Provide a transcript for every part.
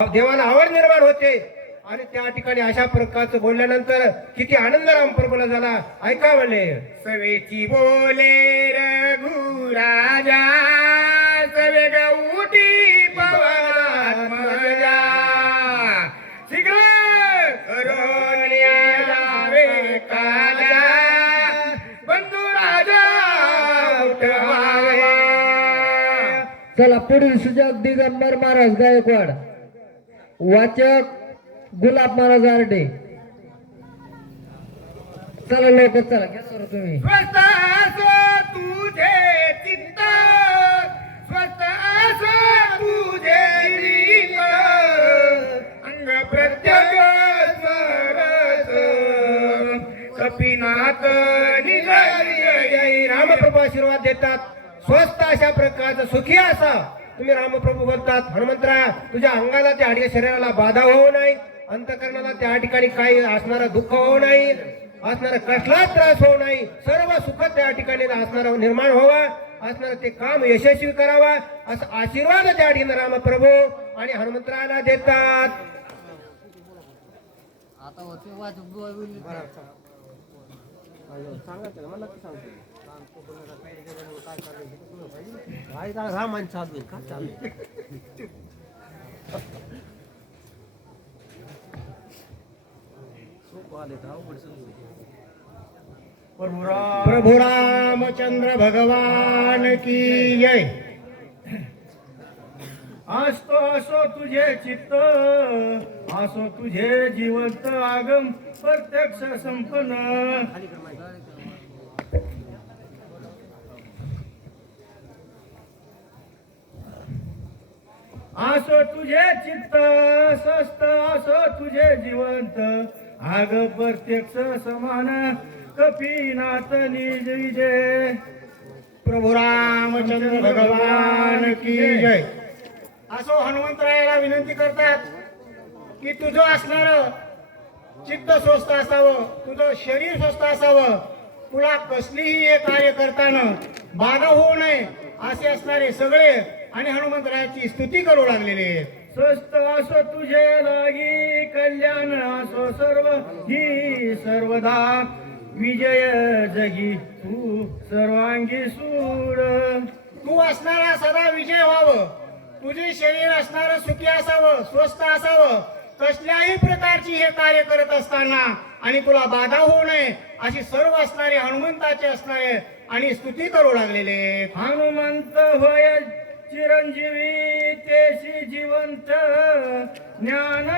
देवाला आवड निर्माण होते आणि त्या ठिकाणी अशा प्रकारचं बोलल्यानंतर किती आनंद रामप्रभूला झाला. ऐका म्हणले सवेची बोले रघुराजा सवे गौटी पवनात्मजा शीघ्र करून यावे काजा बंधू राजा उठवावे. चला पुढील सुजाक दिगंबर महाराज गायकवाड, वाचक गुलाब महाराज आरडे. चला लवकर चला, घ्या सर तुम्ही. स्वस्त असो तुझे चित्त स्वस्त असो तुझे चित्त अंग प्रत्येक सरस कपिनाथ निजय. रामप्रभू आशीर्वाद देतात. स्वस्त अशा प्रकारचं सुखी असा तुम्ही रामप्रभू बोलतात. हनुमंतरा तुझ्या अंगाला त्या ठिकाणी शरीराला बाधा होऊ नये, अंतकरणाला त्या ठिकाणी काही असणारा दुःख होऊ नये, असणारा कसला त्रास होऊ नये, सर्व सुख त्या ठिकाणी असणारा निर्माण व्हावा, असणारं ते काम यशस्वी करावा असा आशीर्वाद त्या ठिकाणी रामप्रभू आणि हनुमंतराला देतात. प्रभु रामचंद्र भगवान की जय. असतो असो तुझे चित्त असो तुझे जिवंत आगम प्रत्यक्ष संपन्न. असो तुझे चित्त स्वस्थ असो तुझे जिवंत आग प्रत्यक्ष समान कपीनाथ निज विजय. प्रभु रामचंद्र भगवान की जय. असो हनुमंतरायाला विनंती करतात की तुझं असणार चित्त स्वस्थ असावं, तुझं शरीर स्वस्थ असावं, तुला कसलीही हे कार्य करताना बाधा होऊ नये असे असणारे सगळे आणि हनुमंतरायाची स्तुती करू लागलेले आहेत. स्वस्त असो तुझे लागी कल्याण असो सर्व ही सर्वदा विजय जगी तू सर्वांगी सूड. तू असणारा सदा विजय व्हावं, तुझे शरीर असणारं सुखी असावं, स्वस्थ असावं, कसल्याही प्रकारची हे कार्य करत असताना आणि तुला बाधा होऊ नये अशी सर्व असणारे हनुमंताचे असणारे आणि स्तुती करू लागलेले आहेत. हनुमंत होय चिरंजीवी तेशी जिवंत ज्ञान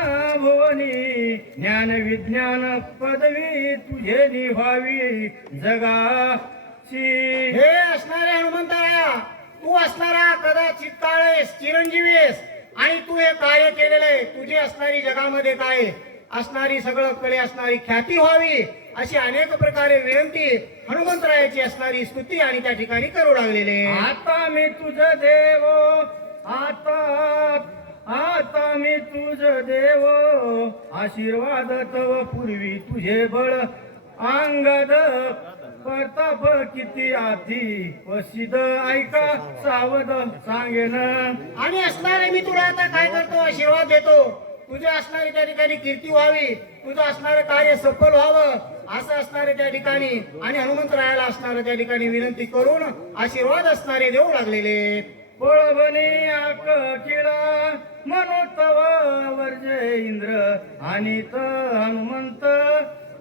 भुवनी ज्ञान विज्ञान पदवी तुझे निभावी जगाची. हे असणारे हनुमंतराया, तू असणारा कदाचित काळेस चिरंजीवी आहेस आणि तू हे कार्य केलेलं आहे. तुझी असणारी जगामध्ये काय असणारी सगळं कडे असणारी ख्याती व्हावी अशी अनेक प्रकारे विनंती हनुमंतरायाची असणारी स्तुती आणि त्या ठिकाणी करू लागलेले. आता मी तुझ देव आता मी तुझ देव आशीर्वाद तव पूर्वी तुझे बळ अंगद प्रताप किती आधी प्रसिद्ध ऐका सावध सांगेन. आणि असणारे मी तुला आता काय करतो आशीर्वाद देतो, तुझे असणारी त्या ठिकाणी कीर्ती व्हावी, तुझं असणारं कार्य सफल व्हावं असं असणारे त्या ठिकाणी आणि हनुमंतरायाला असणारं त्या ठिकाणी विनंती करून आशीर्वाद असणारे देऊ लागलेले. पळवणी आक किळा मनोतव वर्जय इंद्र आणि हनुमंत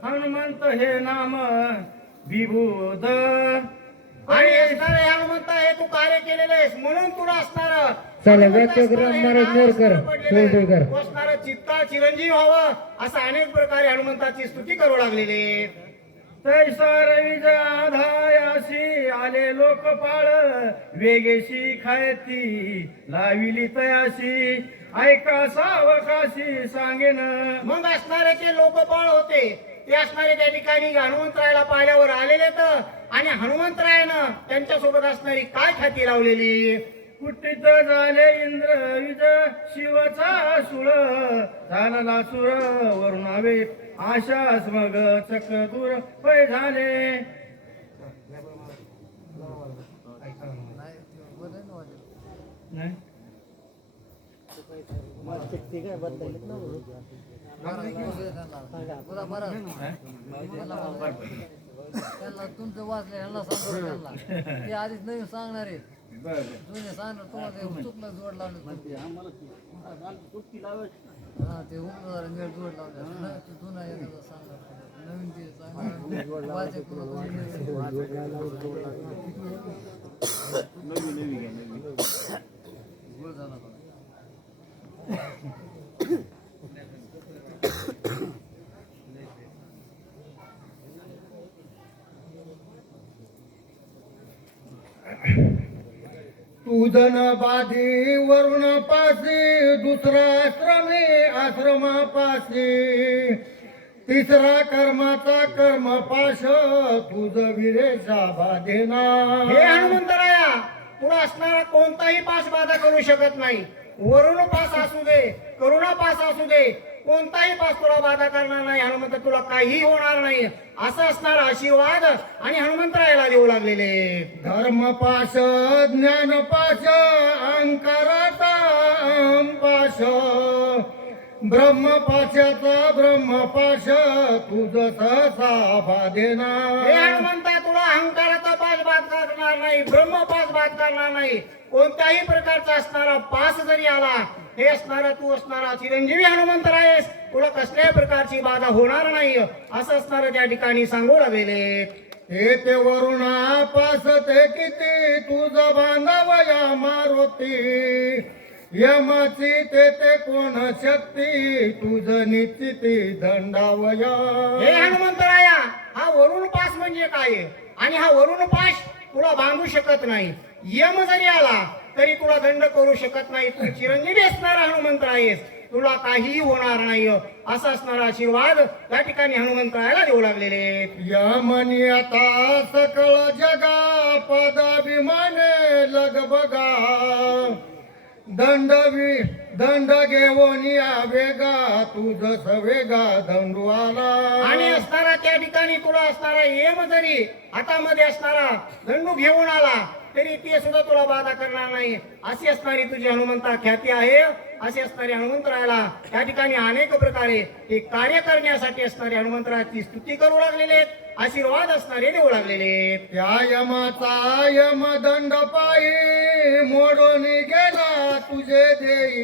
हनुमंत हे नाम विभूद. आणि असणारे हनुमंत हे तू कार्य केलेलं आहेस म्हणून तुला असणार चला वाचक राम महाराज मोरकर शेवटेकर. असणारं चित्ता चिरंजीव व्हावं असं अनेक प्रकारे हनुमंताची स्तुती करू लागलेले. तैसा रविज आधायासी आले लोकपाळ वेगेशी खायती लाविली तयाशी ऐका सावकाशी सांगेन. मग असणारे ते लोकपाळ होते, ते असणारे त्या ठिकाणी हनुमंतरायाला पाहिल्यावर आलेले तर आणि हनुमंतरायानं त्यांच्यासोबत असणारी काय ख्याती लावलेली. कुठीत झाले इंद्र विज शिवचा सुळ झाला सुर वरुणावे आशास मग चक्रदूर पै झाले. नाही त्यांना तुमचं वाचलं ह्यांना सांगतो त्यांना ते आधीच नवीन सांगणार आहेत जुने सांगणार तुम्हाला ते चुकलं जोड लावलं हा ते उमलं जरा नीट जोड लावलं जुना एखादा सांगणार नवीन ते सांगणार वाचे गोड झाला तुझन बाधी वरुण पासी दुसरा आश्रमे आश्रमापाशी तिसरा कर्माचा कर्म पाश तुझ विरेचा बाधेना. हे हनुमंतराया तुला असणारा कोणताही पास बाधा करू शकत नाही. वरुण पास असू दे, करुणा पास असू दे, कोणताही पास तुला बाधा करणार नाही. हनुमंत तुला काही होणार नाही असं असणारा आशीर्वाद आणि हनुमंतरायाला देऊ लागलेले. धर्मपाश ज्ञानपाश अहंकाराचा अहंपाश ब्रह्मपाशाचा ब्रह्मपाश तुझ सहसा बाधेना. हे हनुमंता तुला अहंकाराचा पास बाद करणार नाही, ब्रह्मपास बाद करणार नाही. कोणत्याही प्रकारचा असणारा पास जरी आला, हे असणारा तू असणारा चिरंजीवी हनुमंतरायस, तुला कसल्याही प्रकारची बाधा होणार नाही असं असणारं त्या ठिकाणी सांगू लागलेले. ते वरुणा पास ते किती तुझ बांधव या मारुती यमाची ते कोण शक्ती तुझ निश्चिती दंडावया. हे हनुमंतराया हा वरुण पास म्हणजे काय आणि हा वरुण पाश तुला बांधू शकत नाही. यम जरी आला तरी तुला दंड करू शकत नाही. तू चिरंजीवी असणारा हनुमंतरायस, तुला काही होणार नाही असा असणारा आशीर्वाद त्या ठिकाणी हनुमंतरायाला देऊ लागलेले. यमनी आता सकळ जगा पदाभिमाने लग बघा दंड घेऊन या वेगा तुझ सवेगा दंडू आला. आणि असणारा त्या ठिकाणी तुला असणारा यम जरी हातामध्ये असणारा दंडू घेऊन आला तरी ते सुद्धा तुला बाधा करणार नाही अशी असणारी तुझी हनुमंता ख्याती आहे. अशी असणारी हनुमंतरायाला त्या ठिकाणी अनेक प्रकारे ते कार्य करण्यासाठी असणारे हनुमंतरायाची स्तुती करू लागलेले, आशीर्वाद असणारे देऊ लागलेले. त्या यमाचा यमदंड पायी मोडून गेला तुझे देई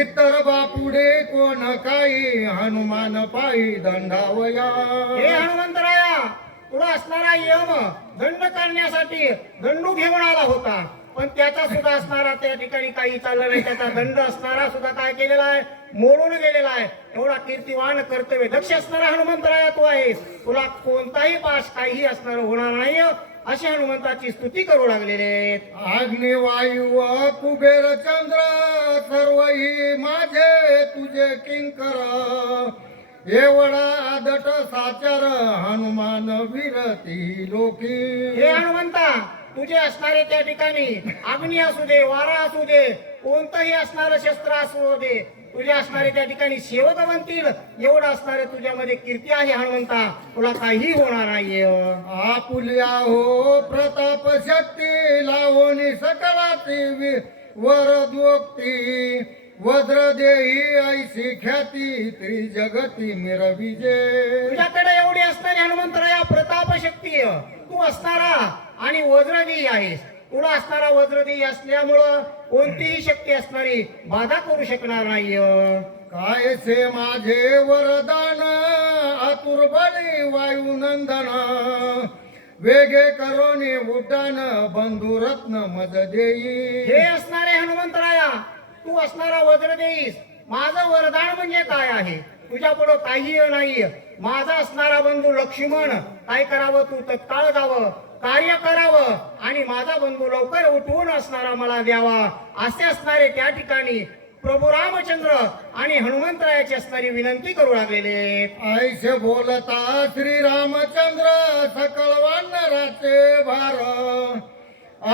इतर बापुडे कोण काही हनुमान पायी दंडावया. हे हनुमंतराया तुला असणारा यम दंड करण्यासाठी दंडू घेऊन आला होता, पण त्याचा सुद्धा असणारा त्या ठिकाणी काही चाललं नाही. त्याचा दंड असणारा सुद्धा काय केलेला आहे, मोडून गेलेला आहे. एवढा कीर्तिवान कर्तव्य दक्ष असणारा हनुमंतराया तू आहेस. तुला कोणताही पास काही असणार होणार नाही अशी हनुमंताची स्तुती करू लागलेले. अग्नी वायू व कुबेर चंद्र सर्व ही माझे तुझे किंकर एवढा आदट साचार हनुमान विरती लोकी. हे हनुमंता तुझे असणारे त्या ठिकाणी अग्नी असू दे, वारा असू दे, कोणतंही असणारं शस्त्र असू दे, तुझे असणारे त्या ठिकाणी सेवक बनतील एवढं असणारे तुझ्यामध्ये कीर्ती आहे हनुमंता. तुला काही होणार नाहीये. आपुल्या हो प्रताप शक्ती लावणी सकळाची वरदोक्ती वज्र देही ऐशी ख्याती त्रिजगती मिरविजे. तुझ्याकडे एवढी असणारी हनुमंतराया प्रताप शक्ती तू असणारा आणि वज्रदेही आहेस. तुला असणारा वज्रदेही असल्यामुळं कोणतीही शक्ती असणारी बाधा करू शकणार नाही. काय से माझे वरदान आतुर बळी वायुनंदन वेगे करोनी उड्डाण बंधुरत्न मज देई. हे असणारे हनुमंतराया तू असणारा वज्र देईस. माझं वरदान म्हणजे काय आहे, तुझ्या पुढं काही नाही. माझा असणारा बंधू लक्ष्मण काय करावं, तू तत्काळ जावं, कार्य करावं आणि माझा बंधू लवकर उठवून असणारा मला द्यावा असे असणारे त्या ठिकाणी प्रभू रामचंद्र आणि हनुमंतरायाची असणारी विनंती करू लागलेले. ऐसे बोलता श्री रामचंद्र सकळ वानराचे भार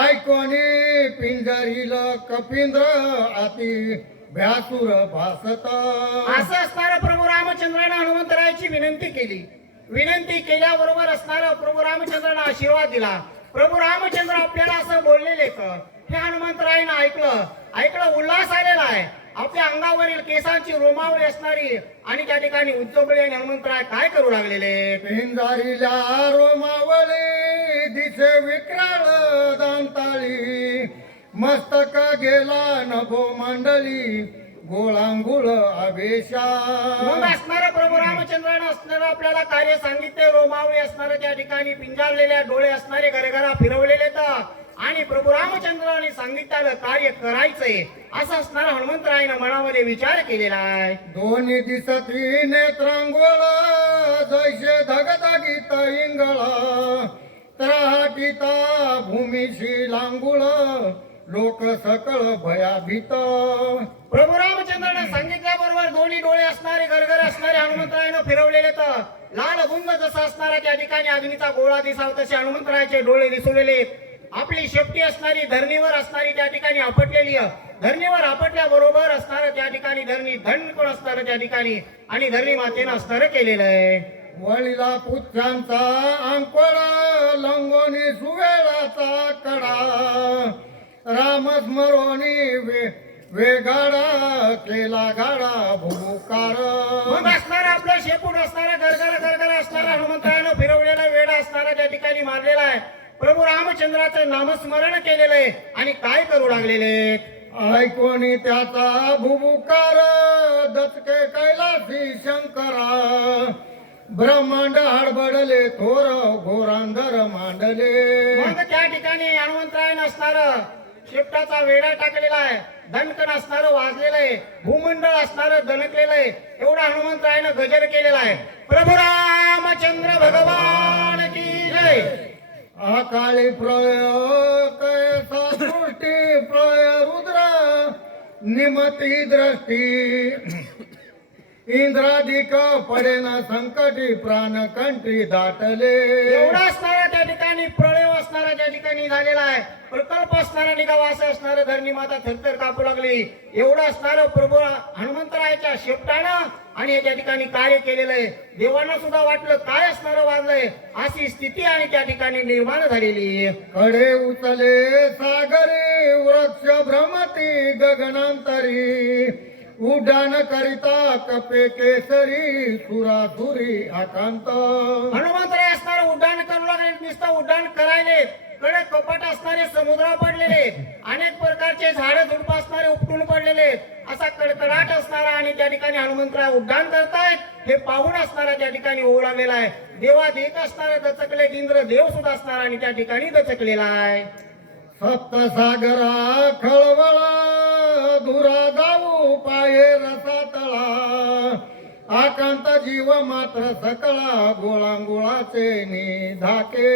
ऐकोनी पिंजरील कपिंद्र अति भ्यासुर भासत. असं असणारा प्रभू रामचंद्राने हनुमंतरायाची विनंती केली. विनंती केल्याबरोबर असणारा प्रभू रामचंद्राने आशीर्वाद दिला. प्रभू रामचंद्र आपल्याला असं बोललेले हे हनुमंतरायानं ऐकलं उल्हास आलेला आहे. आपल्या अंगावरील केसांची रोमावळी असणारी आणि त्या ठिकाणी उज्जवले आणि हनुमंतराय काय करू लागलेले? पिंजारीला रोमावळी दिसे विक्राळ दांताळी मस्तक गेला नभो मंडळी गोळांगुळ आवेशा. मग असणारं प्रभू रामचंद्रानं असणारं आपल्याला कार्य सांगितले. रोमावळी असणारं त्या ठिकाणी पिंजारलेल्या डोळे असणारे घरघरा फिरवलेले तर आणि प्रभू रामचंद्राने सांगितलेलं कार्य करायचंय असं असणारं हनुमंतरायनं मनामध्ये विचार केलेला आहे. दोन्ही दिसती नेत्रांगोळ जैसे धगधगीत इंगळ त्राटिता भूमीशी लांगुळ लोक सकळ भयाभीत. प्रभू रामचंद्रानं सांगितल्याबरोबर दोन्ही डोळे असणारे घरघर असणारे हनुमंतरायनं फिरवलेले तर लाल गुंग जसा असणारा त्या ठिकाणी अग्नीचा गोळा दिसाव तसे हनुमंतरायाचे डोळे दिसवलेले. आपली शेपटी असणारी धरणीवर असणारी त्या ठिकाणी आपटलेली धरणीवर आपटल्याबरोबर असणारं त्या ठिकाणी धरणी धनकोण असणारं त्या ठिकाणी आणि धरणी मातेनं असणारं केलेलं आहे. वळीला पुच्छांचा अंकोळा लंगोनी सुवेळाचा कडा रामस्मरोनी वेगाडा केला गाडा भूकार. मग असणारा आपलं शेपूट असणारा गरगरा असणारा हनुमंतरायनं फिरवलेला वेडा असणारा त्या ठिकाणी मारलेला आहे. प्रभू रामचंद्राचं नामस्मरण केलेलं आहे आणि काय करू लागलेले? ऐकोनी त्याचा भुबुकार दचके कैलासी शंकरा ब्रह्मांड हडबडले थोर घोरांधर मांडले. मग त्या ठिकाणी हनुमंतरायनं असणारं शेपटाचा वेडा टाकलेला आहे. दणकण असणारं वाजलेलं आहे. भूमंडळ असणारं दणकलेलं आहे. एवढा हनुमंतरायनं गजर केलेला आहे. प्रभू रामचंद्र भगवान की जय. अकाळी प्रय कैसा सृष्टी प्रय रुद्र निमती दृष्टी इंद्रादिक पडेन संकटी प्राण कंठी दाटले. एवढा असणारा त्या ठिकाणी प्रळय असणारा त्या ठिकाणी झालेला आहे. प्रकल्प असणारा निघावा असं असणारं धरणी माता थरथर कापू लागली. एवढं असणारं प्रभू हनुमंतरायाच्या शेपटानं आणि त्या ठिकाणी कार्य केलेलं आहे. देवांना सुद्धा वाटलं काय असणारं वाजलंय अशी स्थिती आणि त्या ठिकाणी निर्माण झालेली. कडे उचले सागरी वृक्ष भ्रमती गगनांतरी उड्डाण करिता कपे केसरी सुरासुरी आकांत. हनुमंतराय असणारं उड्डाण करू लागले. नुसतं उड्डाण करायले. कडक कपाट असणारे समुद्र पडलेले. अनेक प्रकारचे झाडं झुडप असणारे उपटून पडलेले. असा कडकडाट असणारा आणि त्या ठिकाणी हनुमंतराय उड्डाण करतायत हे पाहून असणारा त्या ठिकाणी ओळखलेला आहे. देवादेक असणारा दचकले इंद्र देव सुद्धा असणारा आणि त्या ठिकाणी दचकलेला आहे. सप्तसागरा खळवळा धुरा जाऊ पाये रसा तळा आकांत जीव मात्र सकळा गोळांगोळाचे निधाके.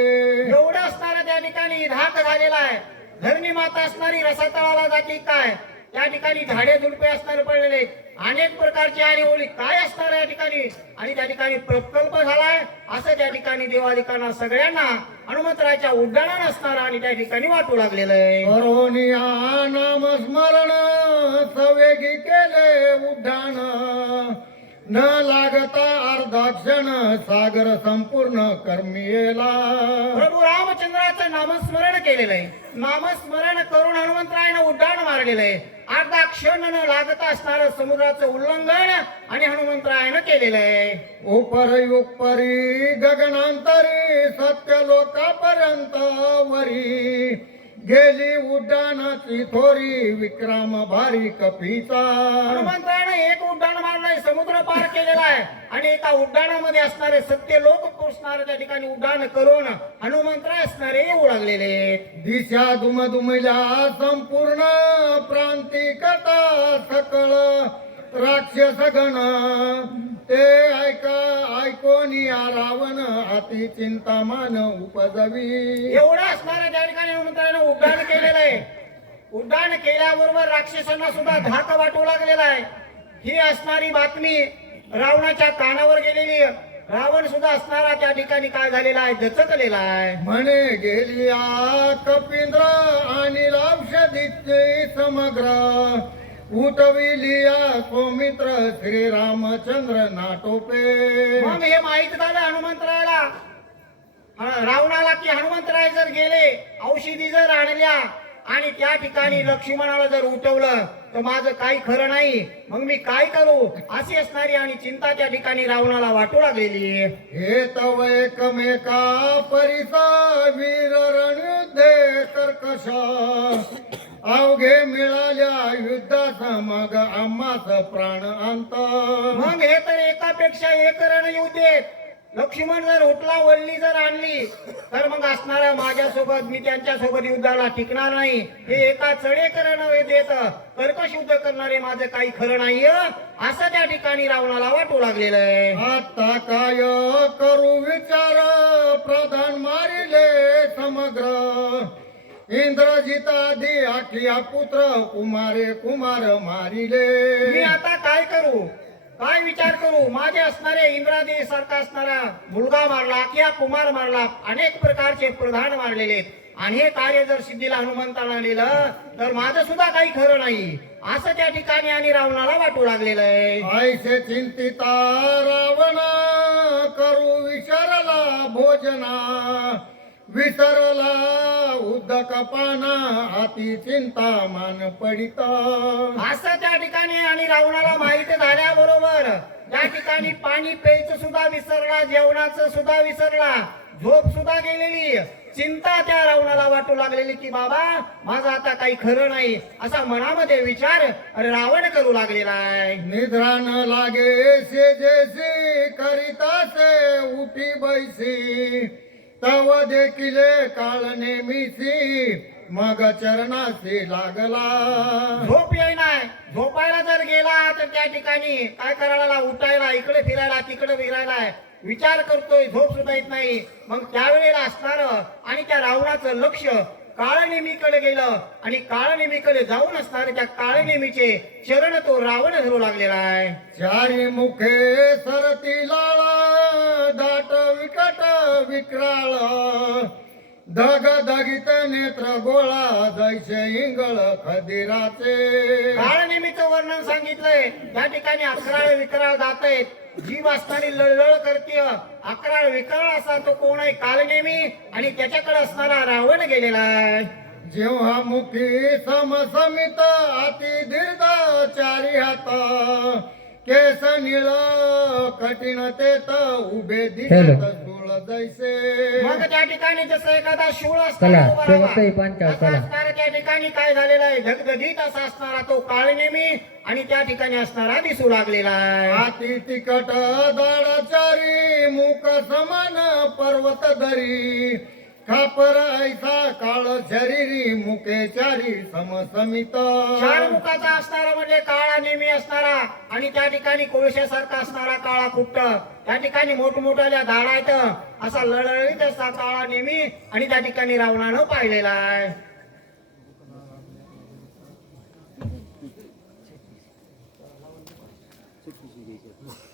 एवढं असणारा त्या ठिकाणी धाक झालेला आहे. धरणी माता असणारी रसातळाला जाती काय त्या ठिकाणी झाडे झुडपे असणारे पडलेले. अनेक प्रकारचे आणि ओळी काय असणार या ठिकाणी आणि त्या ठिकाणी प्रकल्प झालाय असं त्या ठिकाणी देवादिकांना सगळ्यांना हनुमंतरायाच्या उड्डाणानं असणारा आणि त्या ठिकाणी वाटू लागलेलं आहे. करोनिया नाम स्मरण सवेगी केले उड्डाण न लागता अर्धा क्षण सागर संपूर्ण कर्मियेला. प्रभू रामचंद्राचं नामस्मरण केलेलं आहे. नामस्मरण करून हनुमंतरायानं उड्डाण मारलेलं आहे. अर्धा क्षण न लागता असणारं समुद्राचं उल्लंघन आणि हनुमंतरायानं केलेलं आहे. उपरी गगनांतरी सत्य लोकापर्यंत वरी गेली उड्डाणाची थोरी विक्रम भारी कपीचा. हनुमंतरायानं एक उड्डाण मारलंय. समुद्र पार केलेला आहे आणि एका उड्डाणामध्ये असणारे सत्य लोक पोचणारे त्या ठिकाणी उड्डाण करून हनुमंतराय असणारे येऊ लागलेले. दिशा दुमदुमल्या संपूर्ण प्रांतिकता सकळ राक्षस गण ते ऐकोनिया रावण अति चिंतामान उपजवी. एवढं असणाऱ्या त्या ठिकाणी हनुमंतरायानं उड्डाण केलेलं आहे. उड्डाण केल्याबरोबर राक्षसांना सुद्धा धाक वाटू लागलेला आहे. ही असणारी बातमी रावणाच्या कानावर गेलेली. रावण सुद्धा असणारा त्या ठिकाणी काय झालेला आहे दचकलेला आहे. म्हणे गेली कपिंद्र आणि औषधीचे समग्र उठविलिया सौमित्र श्रीरामचंद्र नाटोपे. मग हे माहित झालं हनुमंतरायाला रावणाला की हनुमंतराय जर गेले औषधी जर आणल्या आणि त्या ठिकाणी लक्ष्मणाला जर उठवलं तर माझं काही खरं नाही, मग मी काय करू अशी असणारी आणि चिंता त्या ठिकाणी रावणाला वाटू लागलेली. हे तव एकमेका परिसा वीर रणयुद्धे कर्कश अवघे मिळाल्या युद्धास मग आम्हास प्राण अंत. मग हे तर एकापेक्षा एक रण येऊ देत. लक्ष्मण जर उठला वल्ली जर आणली तर मग असणाऱ्या माझ्यासोबत मी त्यांच्या सोबत युद्धाला टिकणार नाही. हे एका चढेकरण देत कर्कश युद्ध करणारे माझं काही खरं नाही असं त्या ठिकाणी रावणाला वाटू लागलेलं आहे. आता काय करू विचार प्रधान मारिले समग्र इंद्रजितादी आखिया पुत्र कुमारे कुमार मारिले. मी आता काय करू, काय विचार करू. माझे असणारे इंद्रादी सारखा असणारा मुलगा मारला किंवा कुमार मारला, अनेक प्रकारचे प्रधान मारलेले आहेत. आणि हे कार्य जर सिद्धीला हनुमंताला नेलं तर माझं सुद्धा काही खरं नाही असं त्या ठिकाणी आणि रावणाला वाटू लागलेलं आहे. ऐसे चिंतिता रावण करू विचारला भोजना विसरला उदक पाना अति चिंता मान पडिता. असं त्या ठिकाणी आणि रावणाला माहिती झाल्याबरोबर त्या ठिकाणी पाणी प्यायचं सुद्धा विसरला, जेवणाचं सुद्धा विसरला, झोप सुद्धा गेलेली. चिंता त्या रावणाला वाटू लागलेली की बाबा माझं आता काही खरं नाही असा मनामध्ये विचार रावण करू लागलेला आहे. निद्रान लागे से जैसी करितासे उठी बैसी तव देखिले काळ नेमिसी मग चरणासी लागला. झोप येईनाय, झोपायला जर गेला तर त्या ठिकाणी काय करायला, उठायला, इकडे फिरायला तिकडे फिरायला विचार करतोय, झोप सुद्धा येत नाही. मग त्यावेळेला असणार आणि त्या रावणाचं लक्ष काळनेमीकडे गेलं आणि काळनेमीकडे जाऊन असणारे त्या काळनेमीचे चरण तो रावण धरू लागलेला आहे. चारी मुखे सरती लाळा दाट विकट विक्राळ धग धगित नेत्र गोळा जैसे इंगळ खदिराचे. काळनेमीचं वर्णन सांगितलंय. त्या ठिकाणी अकराळ विकराळ जात आहेत, जीव असणारी लळलळ करते. अकराळ विकराळ असा तो कोण आहे, काळनेमी, आणि त्याच्याकडे असणारा रावण गेलेला आहे. जेव्हा मुखी समसमित अति दीर्घ चारी हात केस निळ कठीण तेत उभे दिसत सुळ जैसे. मग त्या ठिकाणी जसं एखादा शूळ चला, असताना उभा राहावा, शेवटचाही पंचावन्न, तसा चला. असणारा त्या ठिकाणी काय झालेला आहे, धगधगीत असा असणारा तो काळनेमी आणि त्या ठिकाणी असणारा दिसू लागलेला आहे. अति तिकट दाडाचारी मुख समान पर्वत धरी खापर ऐसा काळ शरीरी मुखे चारी समसमित. चार मुखाचा असणारा म्हणजे काळा नेहमी असणारा आणि त्या ठिकाणी कोळशासारखा असणारा काळा कुट्ट, त्या ठिकाणी मोठमोठ्या दाडा आहेत असा लळळीत असा काळा नेहमी आणि त्या ठिकाणी रावणानं पाहिलेला आहे.